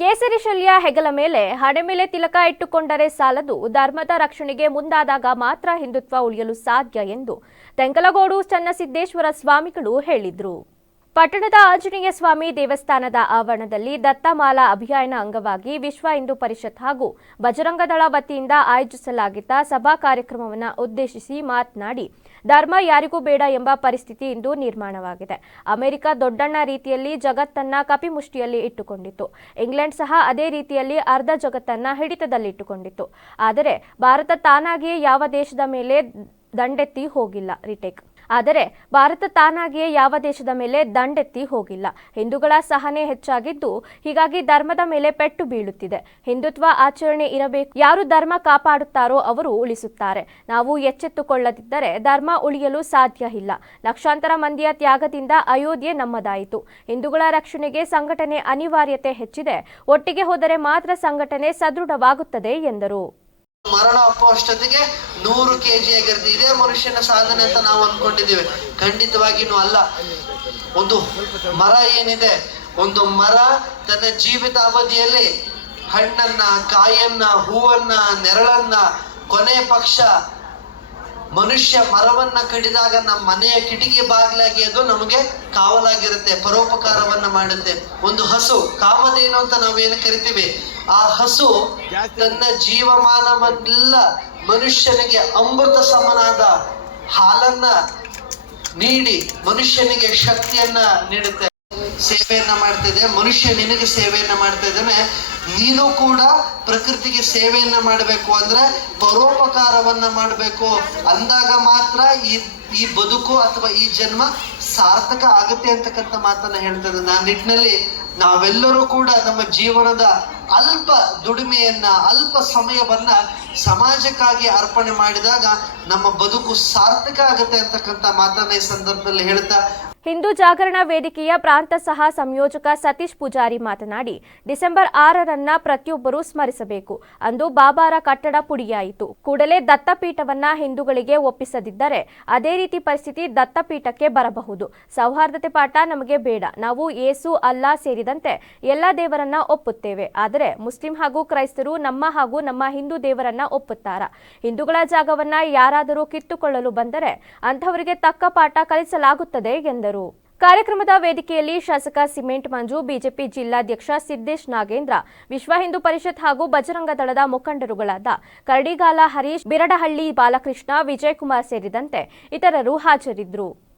ಕೇಸರಿ ಶಲ್ಯ ಹೆಗಲ ಮೇಲೆ ಹಣೆ ಮೇಲೆ ತಿಲಕ ಇಟ್ಟುಕೊಂಡರೆ ಸಾಲದು. ಧರ್ಮದ ರಕ್ಷಣೆಗೆ ಮುಂದಾದಾಗ ಮಾತ್ರ ಹಿಂದುತ್ವ ಉಳಿಯಲು ಸಾಧ್ಯ ಎಂದು ತೆಂಕಲಗೋಡು ಚನ್ನಸಿದ್ದೇಶ್ವರ ಸ್ವಾಮಿಗಳು ಹೇಳಿದರು. ಪಟ್ಟಣದ ಆಂಜನೇಯ ಸ್ವಾಮಿ ದೇವಸ್ಥಾನದ ಆವರಣದಲ್ಲಿ ದತ್ತಮಾಲಾ ಅಭಿಯಾನ ಅಂಗವಾಗಿ ವಿಶ್ವ ಹಿಂದೂ ಪರಿಷತ್ ಹಾಗೂ ಬಜರಂಗದಳ ವತಿಯಿಂದ ಆಯೋಜಿಸಲಾಗಿದ್ದ ಸಭಾ ಕಾರ್ಯಕ್ರಮವನ್ನು ಉದ್ದೇಶಿಸಿ ಮಾತನಾಡಿ, ಧರ್ಮ ಯಾರಿಗೂ ಬೇಡ ಎಂಬ ಪರಿಸ್ಥಿತಿ ಇಂದು ನಿರ್ಮಾಣವಾಗಿದೆ. ಅಮೆರಿಕ ದೊಡ್ಡಣ್ಣ ರೀತಿಯಲ್ಲಿ ಜಗತ್ತನ್ನ ಕಪಿಮುಷ್ಟಿಯಲ್ಲಿ ಇಟ್ಟುಕೊಂಡಿತ್ತು. ಇಂಗ್ಲೆಂಡ್ ಸಹ ಅದೇ ರೀತಿಯಲ್ಲಿ ಅರ್ಧ ಜಗತ್ತನ್ನ ಹಿಡಿತದಲ್ಲಿಟ್ಟುಕೊಂಡಿತ್ತು. ಆದರೆ, ಭಾರತ ತಾನಾಗಿಯೇ ಯಾವ ದೇಶದ ಮೇಲೆ ದಂಡೆತ್ತಿ ಹೋಗಿಲ್ಲ ರಿಟೇಕ್. ಆದರೆ ಭಾರತ ತಾನಾಗಿಯೇ ಯಾವ ದೇಶದ ಮೇಲೆ ದಂಡೆತ್ತಿ ಹೋಗಿಲ್ಲ. ಹಿಂದೂಗಳ ಸಹನೆ ಹೆಚ್ಚಾಗಿದ್ದು, ಹೀಗಾಗಿ ಧರ್ಮದ ಮೇಲೆ ಪೆಟ್ಟು ಬೀಳುತ್ತಿದೆ. ಹಿಂದುತ್ವ ಆಚರಣೆ ಇರಬೇಕು. ಯಾರು ಧರ್ಮ ಕಾಪಾಡುತ್ತಾರೋ ಅವರು ಉಳಿಸುತ್ತಾರೆ. ನಾವು ಎಚ್ಚೆತ್ತುಕೊಳ್ಳದಿದ್ದರೆ ಧರ್ಮ ಉಳಿಯಲು ಸಾಧ್ಯ ಇಲ್ಲ. ಲಕ್ಷಾಂತರ ಮಂದಿಯ ತ್ಯಾಗದಿಂದ ಅಯೋಧ್ಯೆ ನಮ್ಮದಾಯಿತು. ಹಿಂದೂಗಳ ರಕ್ಷಣೆಗೆ ಸಂಘಟನೆ ಅನಿವಾರ್ಯತೆ ಹೆಚ್ಚಿದೆ. ಒಟ್ಟಿಗೆ ಹೋದರೆ ಮಾತ್ರ ಸಂಘಟನೆ ಸದೃಢವಾಗುತ್ತದೆ ಎಂದರು. ಮರಣ ಅಪ್ಪುವಷ್ಟೊತ್ತಿಗೆ ನೂರು ಕೆ ಜಿ ಆಗಿರುತ್ತೆ ಇದೇ ಮನುಷ್ಯನ ಸಾಧನೆ ಅಂತ ನಾವು ಅನ್ಕೊಂಡಿದ್ದೀವಿ. ಖಂಡಿತವಾಗಿನೂ ಅಲ್ಲ. ಒಂದು ಮರ ಏನಿದೆ? ಒಂದು ಮರ ತನ್ನ ಜೀವಿತಾವಧಿಯಲ್ಲಿ ಹಣ್ಣನ್ನ, ಕಾಯನ್ನ, ಹೂವನ್ನ, ನೆರಳನ್ನ, ಕೊನೆ ಪಕ್ಷ ಮನುಷ್ಯ ಮರವನ್ನ ಕಡಿದಾಗ ನಮ್ಮ ಮನೆಯ ಕಿಟಕಿ ಬಾಗಿಲಾಗಿ ಅದು ನಮಗೆ ಕಾವಲಾಗಿರುತ್ತೆ, ಪರೋಪಕಾರವನ್ನ ಮಾಡುತ್ತೆ. ಒಂದು ಹಸು, ಕಾಮಧೇನು ಅಂತ ನಾವೇನು ಕರಿತೀವಿ? ಆ ಹಸು ತನ್ನ ಜೀವಮಾನವನ್ನೆಲ್ಲ ಮನುಷ್ಯನಿಗೆ ಅಮೃತ ಸಮನಾದ ಹಾಲನ್ನ ನೀಡಿ ಮನುಷ್ಯನಿಗೆ ಶಕ್ತಿಯನ್ನ ನೀಡುತ್ತೆ. ಸೇವೆಯನ್ನ ಮಾಡ್ತಿದೆ ಮನುಷ್ಯ ನಿನಗೆ ಸೇವೆಯನ್ನ ಮಾಡ್ತಾ ಇದ್ದಾನೆ. ನೀನು ಕೂಡ ಪ್ರಕೃತಿಗೆ ಸೇವೆಯನ್ನ ಮಾಡಬೇಕು ಅಂದ್ರೆ ಪರೋಪಕಾರವನ್ನ ಮಾಡಬೇಕು. ಅಂದಾಗ ಮಾತ್ರ ಈ ಈ ಬದುಕು ಅಥವಾ ಈ ಜನ್ಮ ಸಾರ್ಥಕ ಆಗುತ್ತೆ ಅಂತಕ್ಕಂಥ ಮಾತನ್ನ ಹೇಳ್ತದೆ. ನಾನು ನಿಟ್ಟಿನಲ್ಲಿ ನಾವೆಲ್ಲರೂ ಕೂಡ ನಮ್ಮ ಜೀವನದ ಅಲ್ಪ ದುಡಿಮೆಯನ್ನ, ಅಲ್ಪ ಸಮಯವನ್ನ ಸಮಾಜಕ್ಕಾಗಿ ಅರ್ಪಣೆ ಮಾಡಿದಾಗ ನಮ್ಮ ಬದುಕು ಸಾರ್ಥಕ ಆಗುತ್ತೆ ಅಂತಕ್ಕಂಥ ಮಾತನ್ನ ಈ ಸಂದರ್ಭದಲ್ಲಿ ಹೇಳ್ತಾ ಹಿಂದೂ ಜಾಗರಣ ವೇದಿಕೆಯ ಪ್ರಾಂತ ಸಹ ಸಂಯೋಜಕ ಸತೀಶ್ ಪೂಜಾರಿ ಮಾತನಾಡಿ, ಡಿಸೆಂಬರ್ ಆರರನ್ನ ಪ್ರತಿಯೊಬ್ಬರೂ ಸ್ಮರಿಸಬೇಕು. ಅಂದು ಬಾಬಾರ ಕಟ್ಟಡ ಪುಡಿಯಾಯಿತು. ಕೂಡಲೇ ದತ್ತಪೀಠವನ್ನ ಹಿಂದೂಗಳಿಗೆ ಒಪ್ಪಿಸದಿದ್ದರೆ ಅದೇ ರೀತಿ ಪರಿಸ್ಥಿತಿ ದತ್ತಪೀಠಕ್ಕೆ ಬರಬಹುದು. ಸೌಹಾರ್ದತೆ ಪಾಠ ನಮಗೆ ಬೇಡ. ನಾವು ಏಸು ಅಲ್ಲಾ ಸೇರಿದಂತೆ ಎಲ್ಲ ದೇವರನ್ನ ಒಪ್ಪುತ್ತೇವೆ. ಆದರೆ ಮುಸ್ಲಿಂ ಹಾಗೂ ಕ್ರೈಸ್ತರು ನಮ್ಮ ಹಾಗೂ ನಮ್ಮ ಹಿಂದೂ ದೇವರನ್ನ ಒಪ್ಪುತ್ತಾರ? ಹಿಂದೂಗಳ ಜಾಗವನ್ನ ಯಾರಾದರೂ ಕಿತ್ತುಕೊಳ್ಳಲು ಬಂದರೆ ಅಂಥವರಿಗೆ ತಕ್ಕ ಪಾಠ ಕಲಿಸಲಾಗುತ್ತದೆ ಎಂದರು. ಕಾರ್ಯಕ್ರಮದ ವೇದಿಕೆಯಲ್ಲಿ ಶಾಸಕ ಸಿಮೆಂಟ್ ಮಂಜು, ಬಿಜೆಪಿ ಜಿಲ್ಲಾಧ್ಯಕ್ಷ ಸಿದ್ದೇಶ್ ನಾಗೇಂದ್ರ, ವಿಶ್ವ ಹಿಂದೂ ಪರಿಷತ್ ಹಾಗೂ ಬಜರಂಗ ದಳದ ಮುಖಂಡರುಗಳಾದ ಕರಡಿಗಾಲ ಹರೀಶ್, ಬಿರಡಹಳ್ಳಿ ಬಾಲಕೃಷ್ಣ, ವಿಜಯಕುಮಾರ್ ಸೇರಿದಂತೆ ಇತರರು ಹಾಜರಿದ್ದರು.